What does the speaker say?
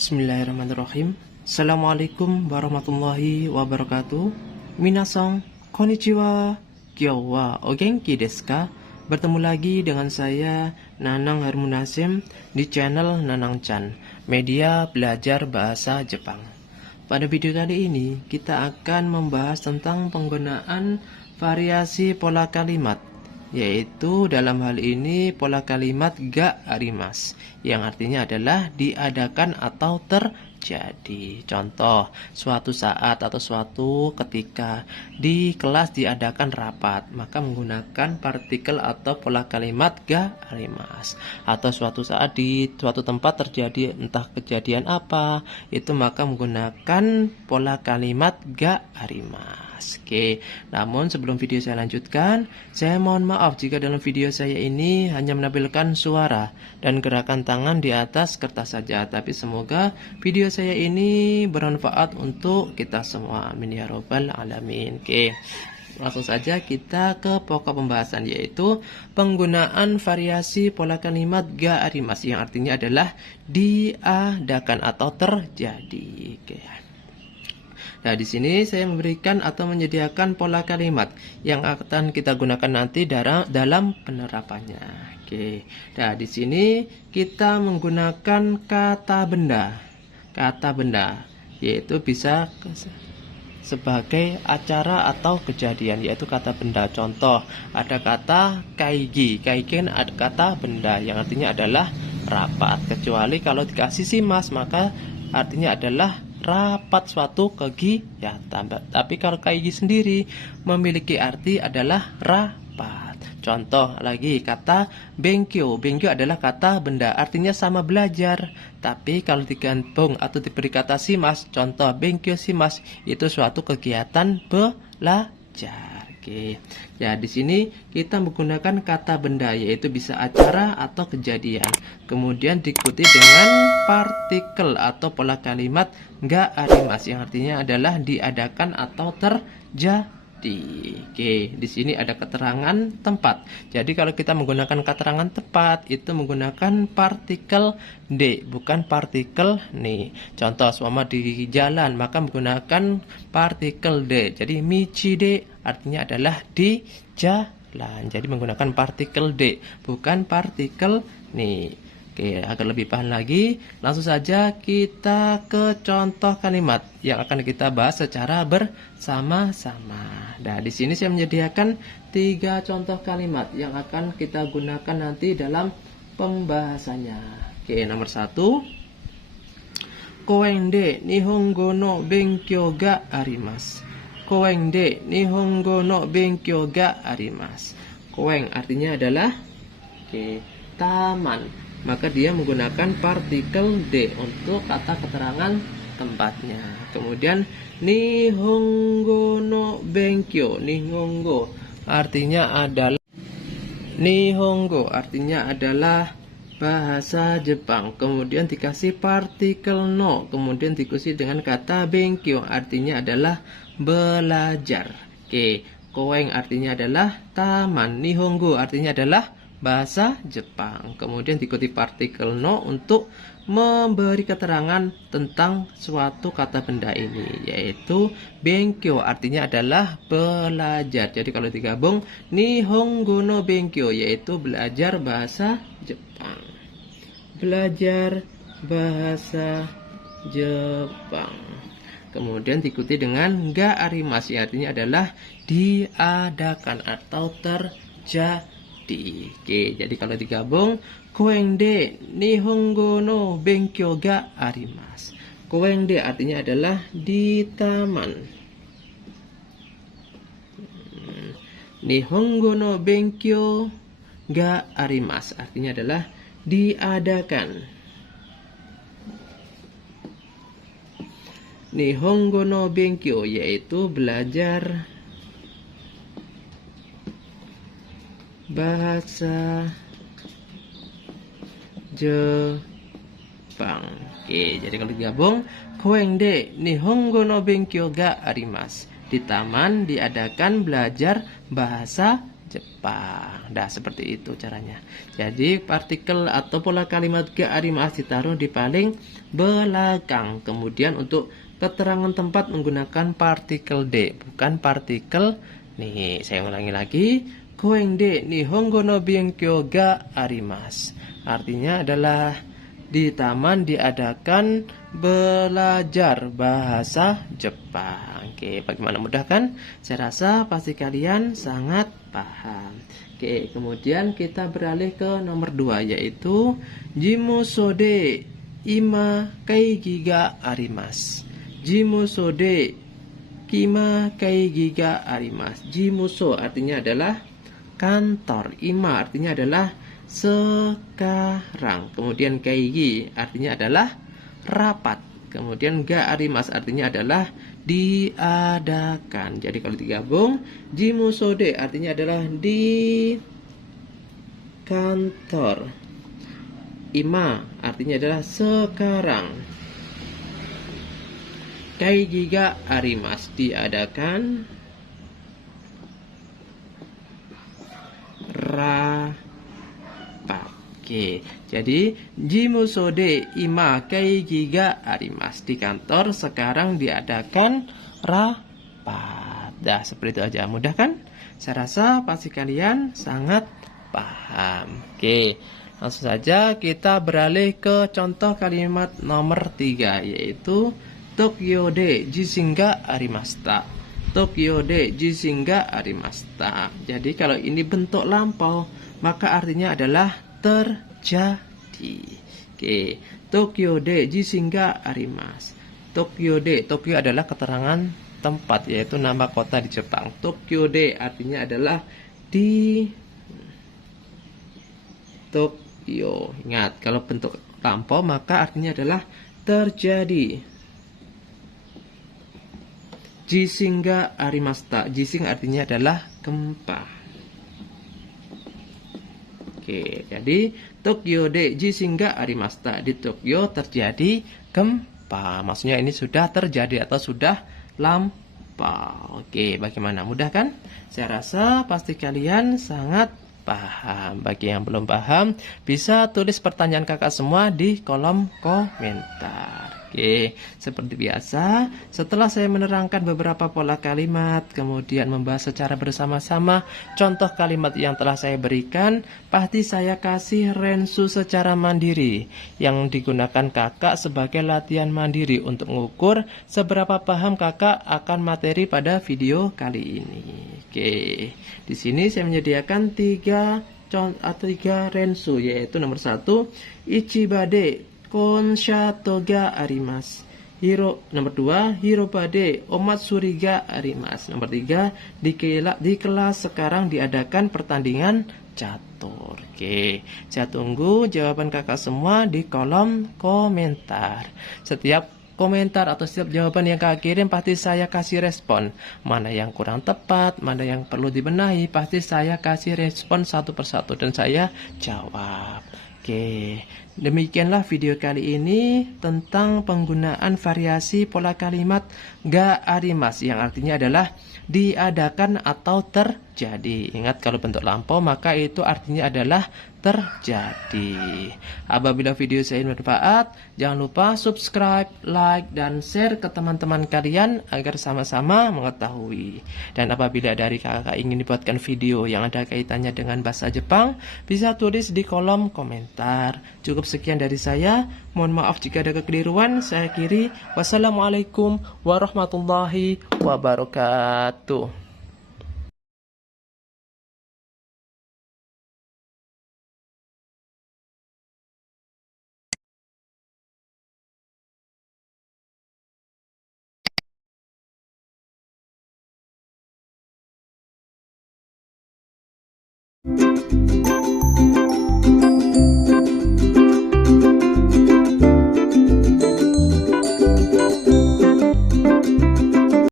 Bismillahirrahmanirrahim. Assalamualaikum warahmatullahi wabarakatuh. Minasan, konnichiwa. Kyo wa o genki desu ka? Bertemu lagi dengan saya Nanang Harmunasim di channel Nanang Chan, media belajar bahasa Jepang. Pada video kali ini kita akan membahas tentang penggunaan variasi pola kalimat, yaitu dalam hal ini pola kalimat ga arimas, yang artinya adalah diadakan atau terjadi. Contoh, suatu saat atau suatu ketika di kelas diadakan rapat, maka menggunakan partikel atau pola kalimat ga arimas. Atau suatu saat di suatu tempat terjadi entah kejadian apa, itu maka menggunakan pola kalimat ga arimas. Oke, namun sebelum video saya lanjutkan, saya mohon maaf jika dalam video saya ini hanya menampilkan suara dan gerakan tangan di atas kertas saja, tapi semoga video saya ini bermanfaat untuk kita semua. Amin ya robbal alamin. Oke, langsung saja kita ke pokok pembahasan, yaitu penggunaan variasi pola kalimat ga arimas, yang artinya adalah diadakan atau terjadi. Oke. Nah, di sini saya memberikan atau menyediakan pola kalimat yang akan kita gunakan nanti dalam penerapannya. Oke. Nah, di sini kita menggunakan kata benda. Kata benda yaitu bisa sebagai acara atau kejadian, yaitu kata benda. Contoh, ada kata kaigi. Kaigi ada kata benda yang artinya adalah rapat. Kecuali kalau dikasih simas, maka artinya adalah rapat suatu kegiatan. Tapi kalau kaigi sendiri memiliki arti adalah rapat. Contoh lagi, kata benkyo. Benkyo adalah kata benda, artinya sama belajar. Tapi kalau digabung atau diberi kata simas, contoh benkyo simas, itu suatu kegiatan belajar. Oke. Ya, di sini kita menggunakan kata benda, yaitu bisa acara atau kejadian. Kemudian diikuti dengan partikel atau pola kalimat ga arimas, yang artinya adalah diadakan atau terjadi. Oke, di sini ada keterangan tempat. Jadi kalau kita menggunakan keterangan tempat, itu menggunakan partikel D, bukan partikel ni. Contoh, seumpama di jalan, maka menggunakan partikel D. Jadi michide artinya adalah di jalan. Jadi menggunakan partikel D, bukan partikel ni. Oke, agar lebih paham lagi, langsung saja kita ke contoh kalimat yang akan kita bahas secara bersama-sama. Nah, di sini saya menyediakan 3 contoh kalimat yang akan kita gunakan nanti dalam pembahasannya. Oke, nomor 1. Koen de nihongo no benkyou ga arimasu. Koen de nihongo no benkyou ga arimasu. Koen artinya adalah taman. Maka dia menggunakan partikel D untuk kata keterangan tempatnya. Kemudian nihongo no benkyou. Nihongo artinya adalah bahasa Jepang. Kemudian dikasih partikel no, kemudian diikuti dengan kata benkyou artinya adalah belajar. Oke, koen artinya adalah taman, nihongo artinya adalah bahasa Jepang. Kemudian diikuti partikel no untuk memberi keterangan tentang suatu kata benda ini, yaitu benkyou artinya adalah belajar. Jadi kalau digabung, nihongo no benkyou yaitu belajar bahasa Jepang. Belajar bahasa Jepang. Kemudian diikuti dengan ga arimasu, artinya adalah diadakan atau terjadi. Oke, jadi kalau digabung, koen de nihongo no benkyou ga arimasu. Koen de artinya adalah di taman. Nihongo no benkyou ga arimasu artinya adalah diadakan. Nihongo no benkyou yaitu belajar bahasa Jepang. Oke, jadi kalau digabung, koen de nihongo no benkyou ga arimasu. Di taman diadakan belajar bahasa Jepang. Nah, seperti itu caranya. Jadi partikel atau pola kalimat ga arimasu ditaruh di paling belakang. Kemudian untuk keterangan tempat menggunakan partikel D, bukan partikel. Nih, saya ulangi lagi. Koen de nihongo no benkyou ga arimasu. Artinya adalah di taman diadakan belajar bahasa Jepang. Oke, bagaimana, mudah kan? Saya rasa pasti kalian sangat paham. Oke, kemudian kita beralih ke nomor 2, yaitu Jimuso de ima kaigi ga arimasu. Jimuso de ima kaigi ga arimasu. Jimuso artinya adalah kantor, ima artinya adalah sekarang, kemudian kaigi artinya adalah rapat, kemudian ga arimasu artinya adalah diadakan. Jadi kalau digabung, jimusode artinya adalah di kantor, ima artinya adalah sekarang, kaigi ga arimasu diadakan rapat. Oke, jadi jimuso de ima kaigi ga arimasu. Di kantor sekarang diadakan rapat. Dah, seperti itu aja. Mudah kan? Saya rasa pasti kalian sangat paham. Oke, langsung saja kita beralih ke contoh kalimat nomor 3, yaitu Tokyo de jishin ga arimashita. Tokyo de jishin ga arimashita. Jadi kalau ini bentuk lampau, maka artinya adalah terjadi. Oke, Tokyo de jishin ga arimasu. Tokyo de, Tokyo adalah keterangan tempat, yaitu nama kota di Jepang. Tokyo de artinya adalah di Tokyo. Ingat, kalau bentuk lampau maka artinya adalah terjadi. Jishin ga arimashita. Jishin artinya adalah gempa. Oke, jadi Tokyo de jishin ga arimashita. Di Tokyo terjadi gempa. Maksudnya ini sudah terjadi atau sudah lampau. Oke, bagaimana? Mudah kan? Saya rasa pasti kalian sangat paham. Bagi yang belum paham, bisa tulis pertanyaan kakak semua di kolom komentar. Oke, seperti biasa, setelah saya menerangkan beberapa pola kalimat, kemudian membahas secara bersama-sama contoh kalimat yang telah saya berikan, pasti saya kasih rensu secara mandiri yang digunakan kakak sebagai latihan mandiri untuk mengukur seberapa paham kakak akan materi pada video kali ini. Oke, di sini saya menyediakan tiga rensu, yaitu nomor 1, Ichibade Konshato ga arimasu. Nomor 2, Hirobade Omatsuri ga arimasu. Nomor 3, di kelas sekarang diadakan pertandingan catur. Oke, saya tunggu jawaban kakak semua di kolom komentar. Setiap komentar atau setiap jawaban yang kakak kirim pasti saya kasih respon. Mana yang kurang tepat, mana yang perlu dibenahi, pasti saya kasih respon satu persatu dan saya jawab. Oke, demikianlah video kali ini tentang penggunaan variasi pola kalimat ga arimasu yang artinya adalah diadakan atau terjadi. Ingat, kalau bentuk lampau maka itu artinya adalah terjadi. Apabila video saya bermanfaat, jangan lupa subscribe, like, dan share ke teman-teman kalian agar sama-sama mengetahui. Dan apabila dari kakak ingin dibuatkan video yang ada kaitannya dengan bahasa Jepang, bisa tulis di kolom komentar. Cukup sekian dari saya. Mohon maaf jika ada kekeliruan. Saya akhiri. Wassalamualaikum warahmatullahi wabarakatuh.